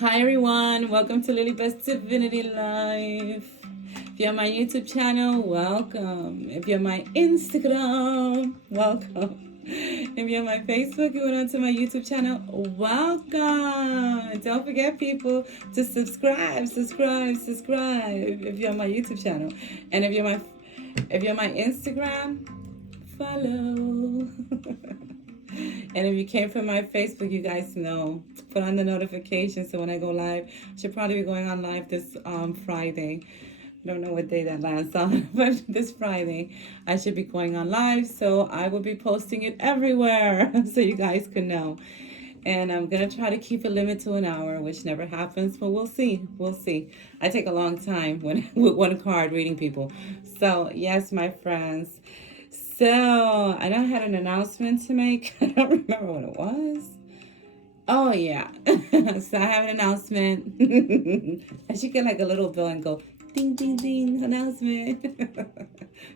Hi everyone, welcome to Lily Best Divinity Life. If you're on my YouTube channel, welcome. If you're on my Instagram, welcome. If you're on my Facebook, you went onto my YouTube channel, welcome. Don't forget, people, to subscribe. If you're on my YouTube channel, and if you're my Instagram, follow. And if you came from my Facebook, you guys know, put on the notifications so when I go live, I should probably be going on live this Friday. I don't know what day that lands on, but this Friday I should be going on live, so I will be posting it everywhere so you guys can know. And I'm gonna try to keep a limit to an hour, which never happens, but we'll see. We'll see. I take a long time when with one card reading people. So yes, my friends. So I know I had an announcement to make. I don't remember what it was. Oh yeah. So I have an announcement. I should get like a little bell and go ding ding ding announcement.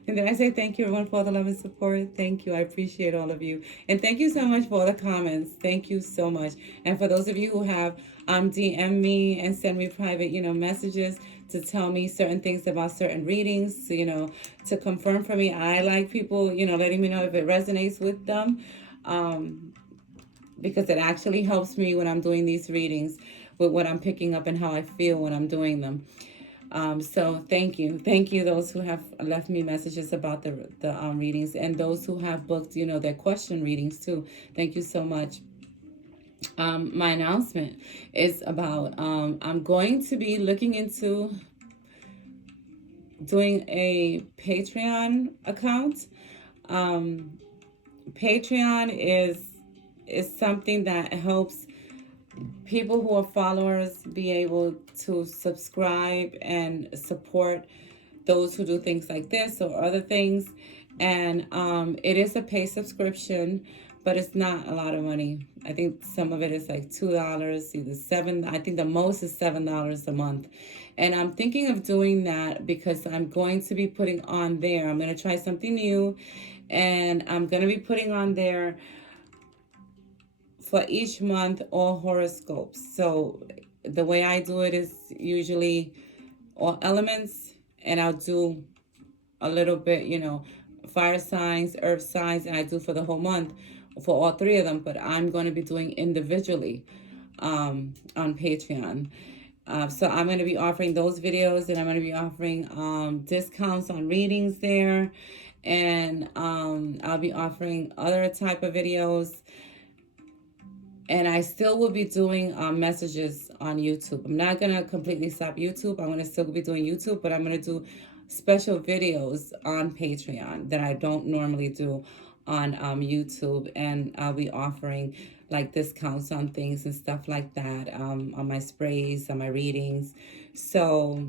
And then I say thank you everyone for all the love and support. Thank you. I appreciate all of you. And thank you so much for all the comments. Thank you so much. And for those of you who have DM me and send me private, messages to tell me certain things about certain readings, to confirm for me. I like people, letting me know if it resonates with them. Because it actually helps me when I'm doing these readings with what I'm picking up and how I feel when I'm doing them. So thank you those who have left me messages about the readings, and those who have booked their question readings too. Thank you so much. My announcement is about I'm going to be looking into doing a Patreon account. Patreon is something that helps people who are followers be able to subscribe and support those who do things like this or other things. And it is a paid subscription, but it's not a lot of money. I think some of it is like $2, either $7. I think the most is $7 a month. And I'm thinking of doing that because I'm going to be putting on there. I'm going to try something new, and I'm going to be putting on there for each month all horoscopes. So the way I do it is usually all elements, and I'll do a little bit, fire signs, earth signs, and I do for the whole month for all three of them, but I'm going to be doing individually on Patreon. So I'm going to be offering those videos, and I'm going to be offering discounts on readings there, and I'll be offering other type of videos. And I still will be doing messages on YouTube. I'm not going to completely stop YouTube. I'm going to still be doing YouTube, but I'm going to do special videos on Patreon that I don't normally do on YouTube. And I'll be offering like discounts on things and stuff like that, on my sprays, on my readings. So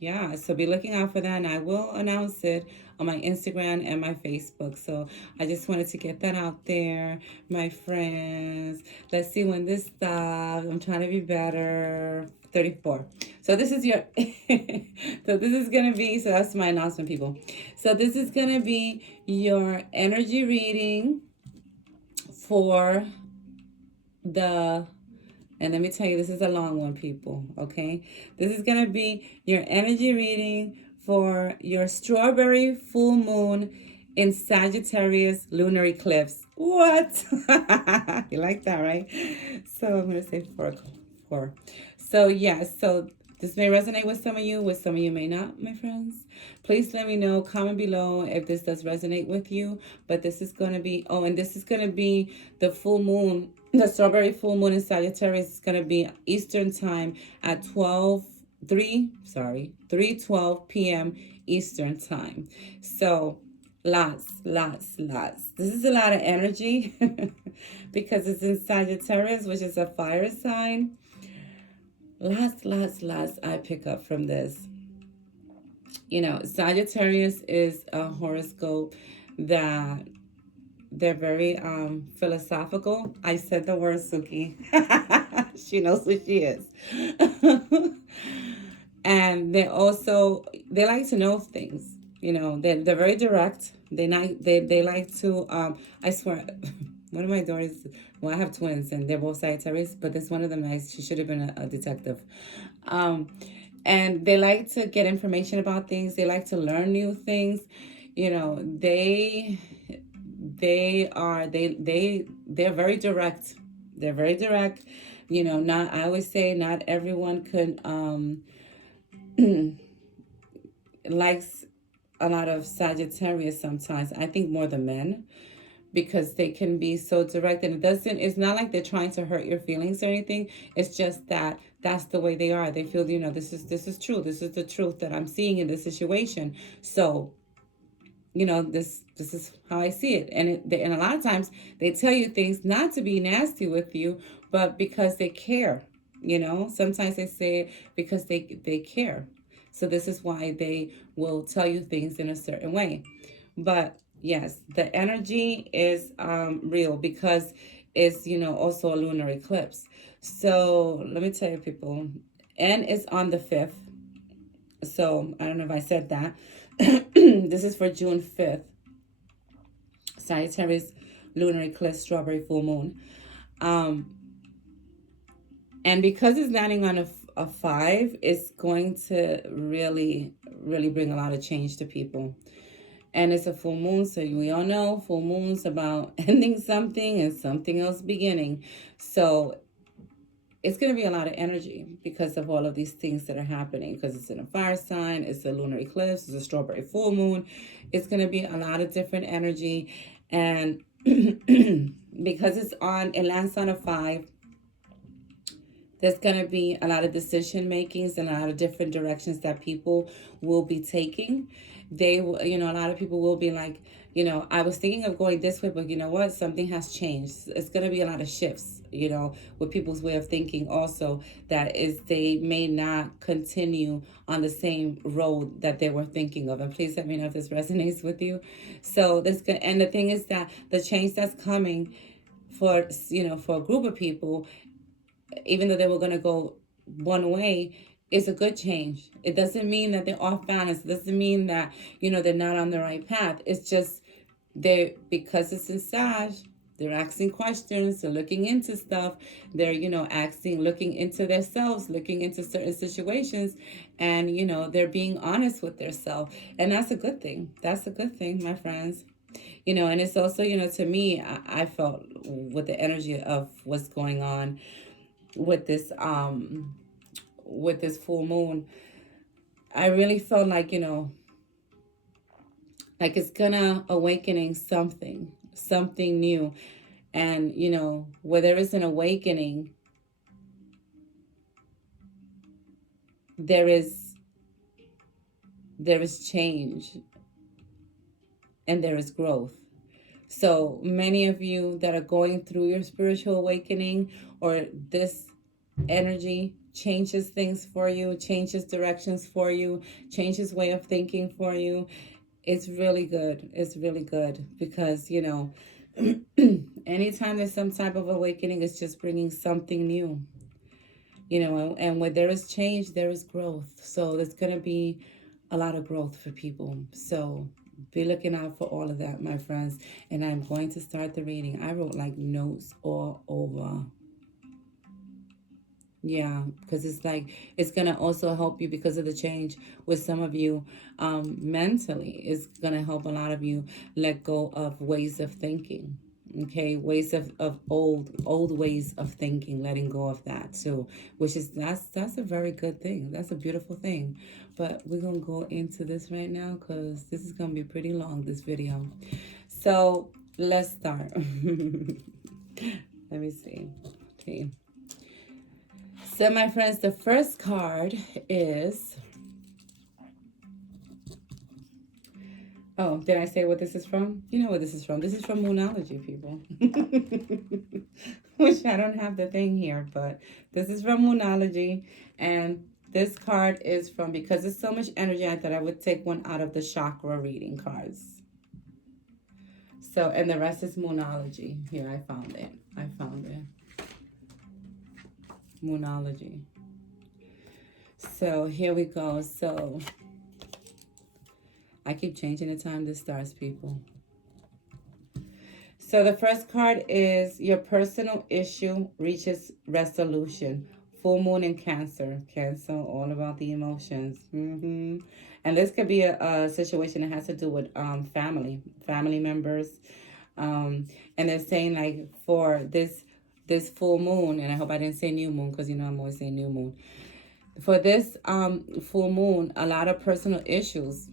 yeah, so be looking out for that, and I will announce it on my Instagram and my Facebook. So I just wanted to get that out there, my friends. Let's see when this stops. I'm trying to be better. 34. So this is your so this is gonna be, so that's my announcement, people. So this is gonna be your energy reading for the, and let me tell you, this is a long one, people, okay? This is going to be your energy reading for your strawberry full moon in Sagittarius lunar eclipse. What? You like that, right? So I'm going to say four. So, yeah, so this may resonate with some of you may not, my friends. Please let me know, comment below if this does resonate with you. But this is going to be, and this is going to be the full moon. The strawberry full moon in Sagittarius is going to be Eastern time at 3:12 p.m. Eastern time. So lots. This is a lot of energy because it's in Sagittarius, which is a fire sign. Lots I pick up from this. Sagittarius is a horoscope that they're very philosophical. I said the word, Suki. She knows who she is. And they like to know things. They're very direct. They like to I swear One of my daughters, well, I have twins and they're both Sagittarius, but this one of them, she should have been a detective. Um, and they like to get information about things. They like to learn new things. You know, they're very direct. They're very direct. You know, not I always say not everyone could likes a lot of Sagittarius sometimes. I think more the men, because they can be so direct, and it's not like they're trying to hurt your feelings or anything. It's just that that's the way they are. They feel, you know, this is true. This is the truth that I'm seeing in this situation. So, you know, this is how I see it. And a lot of times they tell you things not to be nasty with you, but because they care. You know, sometimes they say it because they care. So this is why they will tell you things in a certain way. But yes, the energy is real because it's, you know, also a lunar eclipse. So let me tell you, people, and it's on the 5th. So I don't know if I said that. This is for June 5th. Sagittarius lunar eclipse, strawberry full moon. Um, and because it's landing on a 5, it's going to really, really bring a lot of change to people. And it's a full moon, so we all know full moon's about ending something and something else beginning. So it's going to be a lot of energy because of all of these things that are happening, because it's in a fire sign, it's a lunar eclipse, it's a strawberry full moon. It's going to be a lot of different energy. And because it lands on a 5, there's going to be a lot of decision makings and a lot of different directions that people will be taking. They will, you know, a lot of people will be like, you know, I was thinking of going this way, but you know what? Something has changed. It's going to be a lot of shifts, you know, with people's way of thinking also, that is they may not continue on the same road that they were thinking of. And please let me know if this resonates with you. So this, and the thing is that the change that's coming for, you know, for a group of people, even though they were going to go one way, it's a good change. It doesn't mean that they're off balance. It doesn't mean that, you know, they're not on the right path. It's just because it's in Sag, they're asking questions, they're looking into stuff, they're, you know, looking into themselves, looking into certain situations, and, you know, they're being honest with themselves. And that's a good thing. That's a good thing, my friends. You know, and it's also, you know, to me, I felt with the energy of what's going on with this full moon, I really felt like, you know, like it's gonna awakening something new. And you know, where there is an awakening, there is change, and there is growth. So many of you that are going through your spiritual awakening, or this energy changes things for you, changes directions for you, changes way of thinking for you, it's really good. It's really good because, you know, anytime there's some type of awakening, it's just bringing something new, you know, and where there is change, there is growth. So there's going to be a lot of growth for people. So be looking out for all of that, my friends. And I'm going to start the reading. I wrote like notes all over. Yeah, because it's like it's gonna also help you because of the change with some of you mentally. It's gonna help a lot of you let go of ways of thinking. Okay, ways of old ways of thinking, letting go of that too, which is that's a very good thing. That's a beautiful thing. But we're gonna go into this right now because this is gonna be pretty long, this video. So let's start. Let me see. Okay. So, my friends, the first card is... Oh, did I say what this is from? You know what this is from. This is from Moonology, people. Which I don't have the thing here, but this is from Moonology. And this card is from, because there's so much energy, I thought I would take one out of the chakra reading cards. So, and the rest is Moonology. Here, I found it. Moonology. So here we go. So I keep changing the time this starts, people. So the first card is your personal issue reaches resolution. Full moon in Cancer. Cancer, all about the emotions. And this could be a situation that has to do with family members. And they're saying like for this full moon, and I hope I didn't say new moon because you know I'm always saying new moon. For this full moon, a lot of personal issues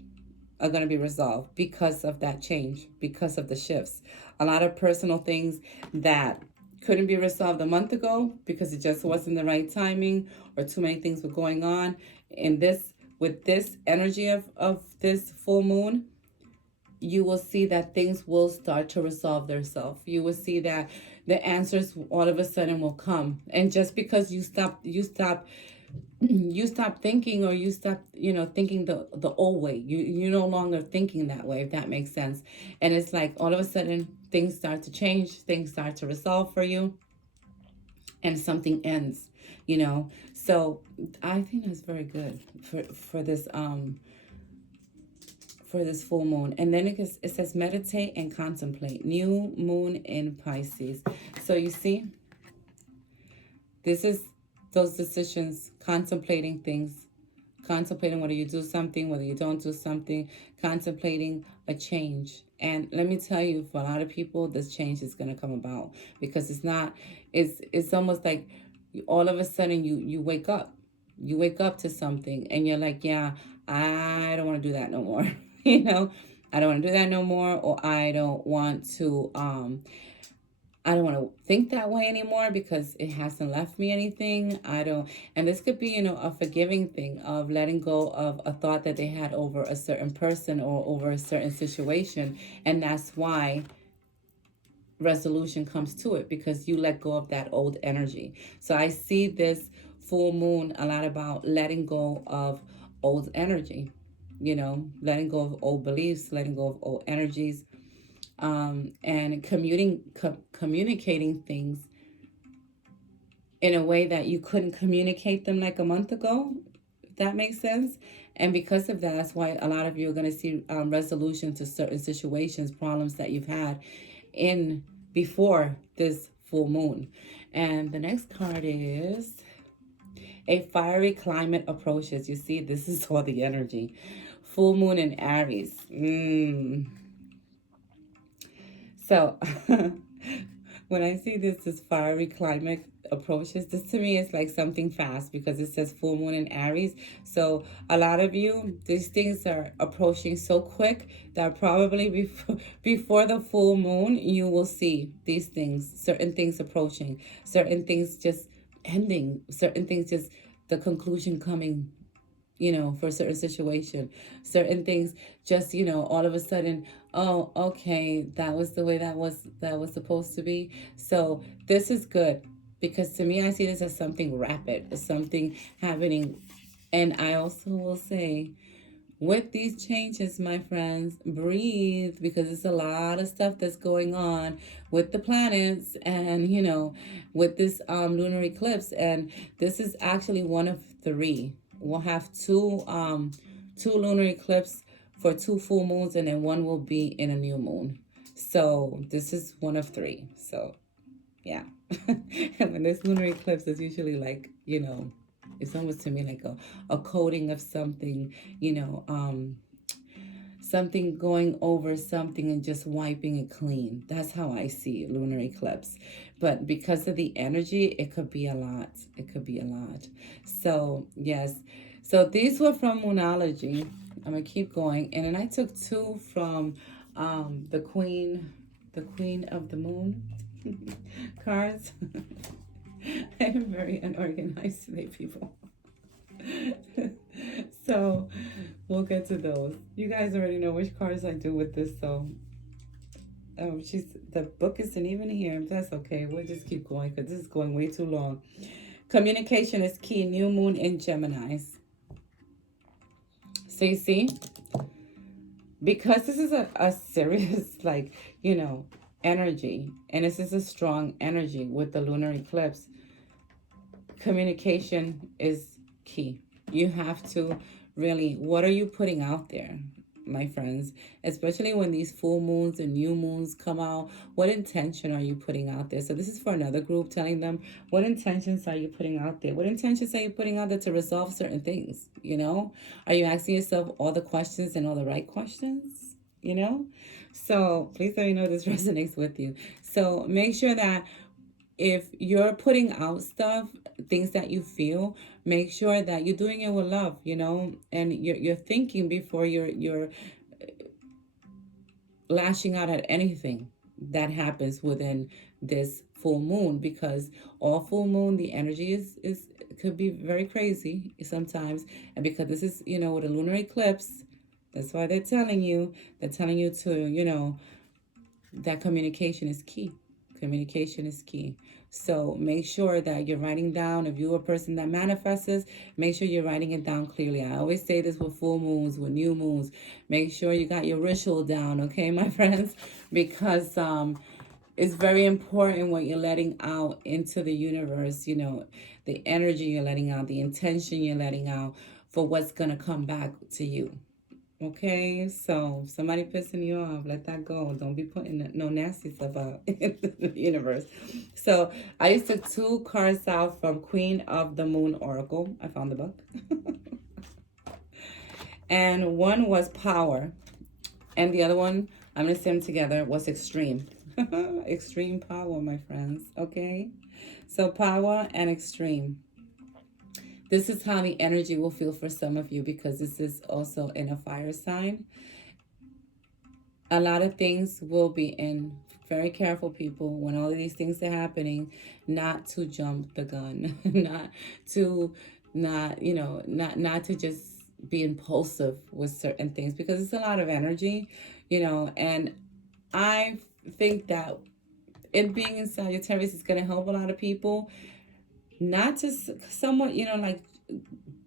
are going to be resolved because of that change, because of the shifts. A lot of personal things that couldn't be resolved a month ago because it just wasn't the right timing or too many things were going on. In this, with this energy of this full moon, you will see that things will start to resolve themselves. You will see that the answers all of a sudden will come. And just because you stop thinking, or you stop thinking the old way, you no longer thinking that way, if that makes sense. And it's like all of a sudden things start to change, things start to resolve for you, and something ends, so I think that's very good for this full moon. And then it says meditate and contemplate. New moon in Pisces. So you see, this is those decisions, contemplating things, contemplating whether you do something, whether you don't do something, contemplating a change. And let me tell you, for a lot of people, this change is going to come about because it's almost like all of a sudden you wake up. You wake up to something and you're like, yeah, I don't want to do that no more. I don't want to do that no more, or I don't want to think that way anymore because it hasn't left me anything. And this could be, a forgiving thing of letting go of a thought that they had over a certain person or over a certain situation. And that's why resolution comes to it, because you let go of that old energy. So I see this full moon a lot about letting go of old energy, letting go of old beliefs, letting go of old energies, and communicating things in a way that you couldn't communicate them like a month ago, if that makes sense. And because of that, that's why a lot of you are going to see resolution to certain situations, problems that you've had in before this full moon. And the next card is a fiery climate approaches. You see, this is all the energy. Full moon in Aries. So when I see this fiery climate approaches, this to me is like something fast because it says full moon in Aries. So a lot of you, these things are approaching so quick that probably before the full moon, you will see these things, certain things approaching, certain things just ending, certain things just the conclusion coming, for a certain situation, certain things just, all of a sudden, oh, okay, that was the way that was supposed to be. So this is good because to me, I see this as something rapid, as something happening. And I also will say, with these changes, my friends, breathe, because it's a lot of stuff that's going on with the planets and, with this lunar eclipse. And this is actually one of three. We'll have two lunar eclipse for 2 full moons, and then one will be in a new moon. So this is one of three. So yeah. And when there's lunar eclipse, it's usually like, it's almost to me like a coating of something, something going over something and just wiping it clean. That's how I see lunar eclipse. But because of the energy, it could be a lot. It could be a lot. So yes. So these were from Moonology. I'm gonna keep going. And then I took 2 from the Queen of the Moon cards. I am very unorganized today, people. So we'll get to those. You guys already know which cards I do with this, so the book isn't even here. That's okay. We'll just keep going because this is going way too long. Communication is key. New moon in Geminis. So you see, because this is a serious, like, energy, and this is a strong energy with the lunar eclipse, communication is key. You have to really, what are you putting out there? my friends, especially when these full moons and new moons come out. What intention are you putting out there? So this is for another group, telling them, what intentions are you putting out there? What intentions are you putting out there to resolve certain things? You know, are you asking yourself all the questions and all the right questions? You know, so please let me know this resonates with you. So make sure that if you're putting out stuff, things that you feel, make sure that you're doing it with love, you know, and you're thinking before you're lashing out at anything that happens within this full moon, because all full moon, the energy is could be very crazy sometimes. And because this is, you know, with a lunar eclipse, that's why they're telling you to, you know, that communication is key. Communication is key. So make sure that you're writing down. If you're a person that manifests, make sure you're writing it down clearly. I always say this with full moons, with new moons. Make sure you got your ritual down, okay, my friends? Because it's very important what you're letting out into the universe, you know, the energy you're letting out, the intention you're letting out for what's going to come back to you. Okay, so if somebody pissing you off, let that go. Don't be putting no nasty stuff out into the universe. So I just took two cards out from Queen of the Moon Oracle. I found the book. And one was Power. And the other one, I'm going to say them together, was Extreme. Extreme power, my friends. Okay, so Power and Extreme. This is how the energy will feel for some of you, because this is also in a fire sign. A lot of things will be in. Very careful, people, when all of these things are happening, not to jump the gun, not to just be impulsive with certain things, because it's a lot of energy, you know. And I think that it being in Sagittarius is going to help a lot of people not to somewhat, you know, like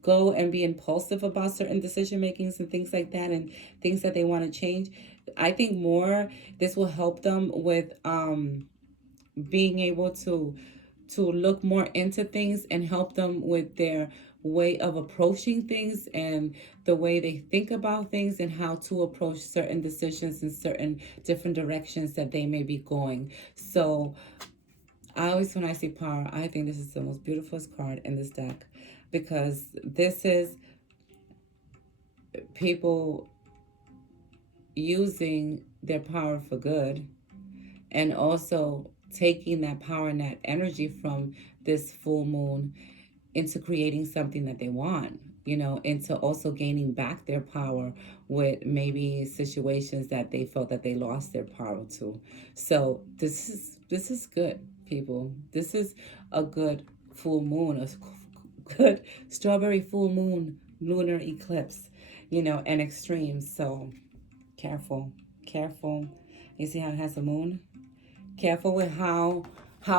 go and be impulsive about certain decision makings and things like that, and things that they want to change. I think more this will help them with being able to look more into things, and help them with their way of approaching things, and the way they think about things, and how to approach certain decisions in certain different directions that they may be going. So I always, when I see Power, I think this is the most beautiful card in this deck, because this is people using their power for good, and also taking that power and that energy from this full moon into creating something that they want, you know, into also gaining back their power with maybe situations that they felt that they lost their power to. So this is good, people. This is a good full moon, a good strawberry full moon lunar eclipse, you know, and extreme. So careful. You see how it has a moon? Careful with how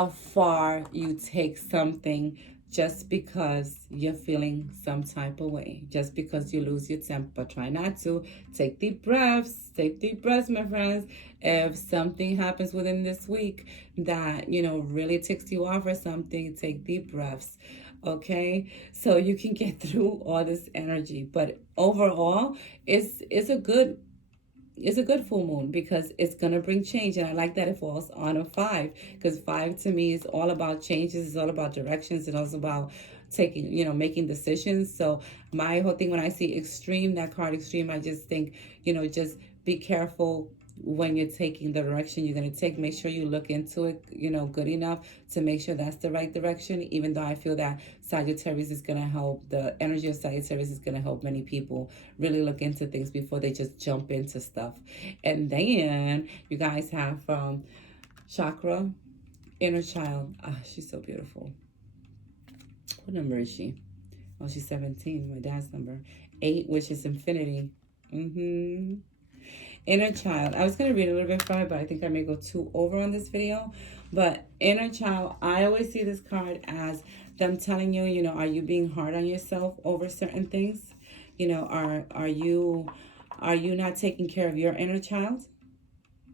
far you take something, just because you're feeling some type of way, just because you lose your temper. Try not to. Take deep breaths, my friends. If something happens within this week that, you know, really ticks you off or something, take deep breaths, okay, so you can get through all this energy. But overall, it's a good full moon, because it's going to bring change. And I like that it falls on a 5, because 5 to me is all about changes. It's all about directions. It's also about taking, you know, making decisions. So my whole thing when I see extreme, that card extreme, I just think, you know, just be careful when you're taking the direction you're going to take. Make sure you look into it, you know, good enough to make sure that's the right direction. Even though I feel that Sagittarius is going to help, the energy of Sagittarius is going to help many people really look into things before they just jump into stuff. And then you guys have Chakra, Inner Child. She's so beautiful. What number is she? Oh, she's 17, my dad's number. 8, which is infinity. Inner Child. I was going to read a little bit from it, but I think I may go too over on this video. But Inner Child, I always see this card as them telling you, you know, are you being hard on yourself over certain things? You know, are you not taking care of your inner child?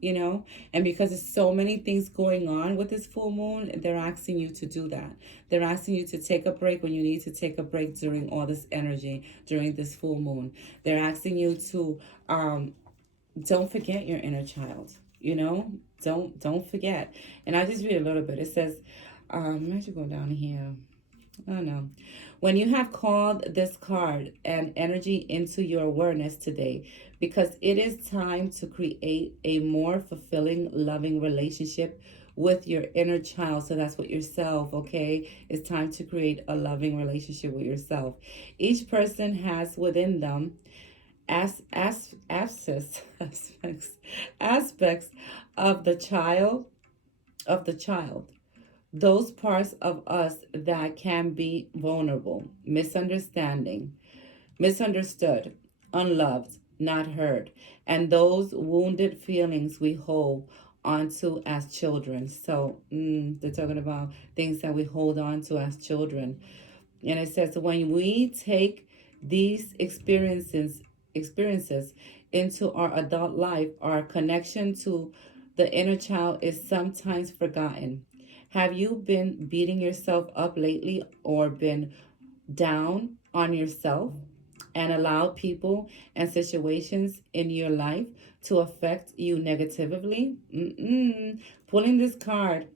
you know. And because there's so many things going on with this full moon, they're asking you to do that. They're asking you to take a break when you need to take a break during all this energy, during this full moon. They're asking you to don't forget your inner child, you know. Don't forget. And I just read a little bit. It says, I should go down here. Oh no. When you have called this card and energy into your awareness today, because it is time to create a more fulfilling, loving relationship with your inner child. So that's what yourself, okay? It's time to create a loving relationship with yourself. Each person has within them aspects aspects of the child, those parts of us that can be vulnerable, misunderstood, unloved, not heard, and those wounded feelings we hold onto as children. So they're talking about things that we hold on to as children. And it says when we take these experiences into our adult life, our connection to the inner child is sometimes forgotten. Have you been beating yourself up lately or been down on yourself and allowed people and situations in your life to affect you negatively? Pulling this card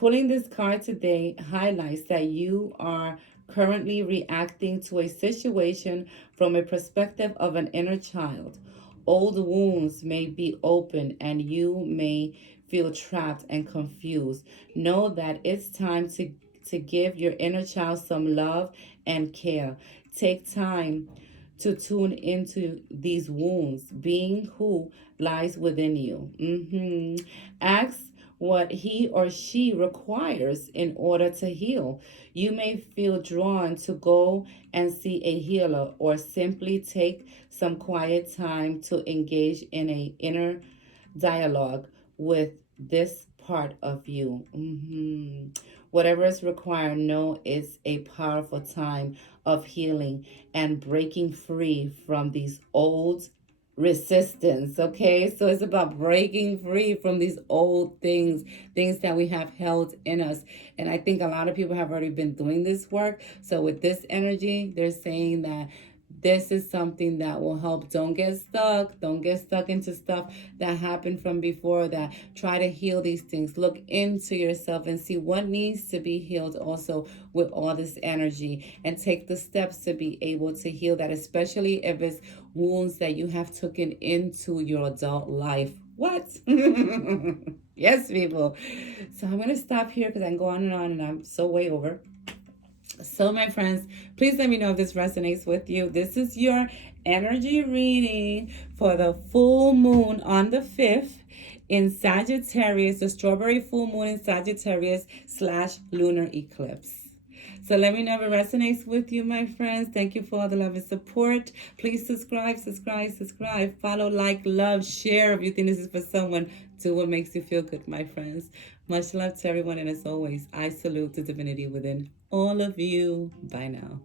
Pulling this card today highlights that you are currently reacting to a situation from a perspective of an inner child. Old wounds may be open and you may feel trapped and confused. Know that it's time to give your inner child some love and care. Take time to tune into these wounds, being who lies within you. Ask what he or she requires in order to heal. You may feel drawn to go and see a healer or simply take some quiet time to engage in a inner dialogue with this part of you. Whatever is required, know it's a powerful time of healing and breaking free from these old resistance. Okay, so it's about breaking free from these old things that we have held in us. And I think a lot of people have already been doing this work. So with this energy, they're saying that this is something that will help. Don't get stuck into stuff that happened from before. That try to heal these things. Look into yourself and see what needs to be healed also with all this energy, and take the steps to be able to heal that, especially if it's wounds that you have taken into your adult life. What? Yes, people. So I'm going to stop here because I can go on and I'm so way over. So, my friends, please let me know if this resonates with you. This is your energy reading for the full moon on the 5th in Sagittarius, the strawberry full moon in Sagittarius / lunar eclipse. So let me know if it resonates with you, my friends. Thank you for all the love and support. Please subscribe. Follow, like, love, share. If you think this is for someone, do what makes you feel good, my friends. Much love to everyone. And as always, I salute the divinity within all of you. Bye now.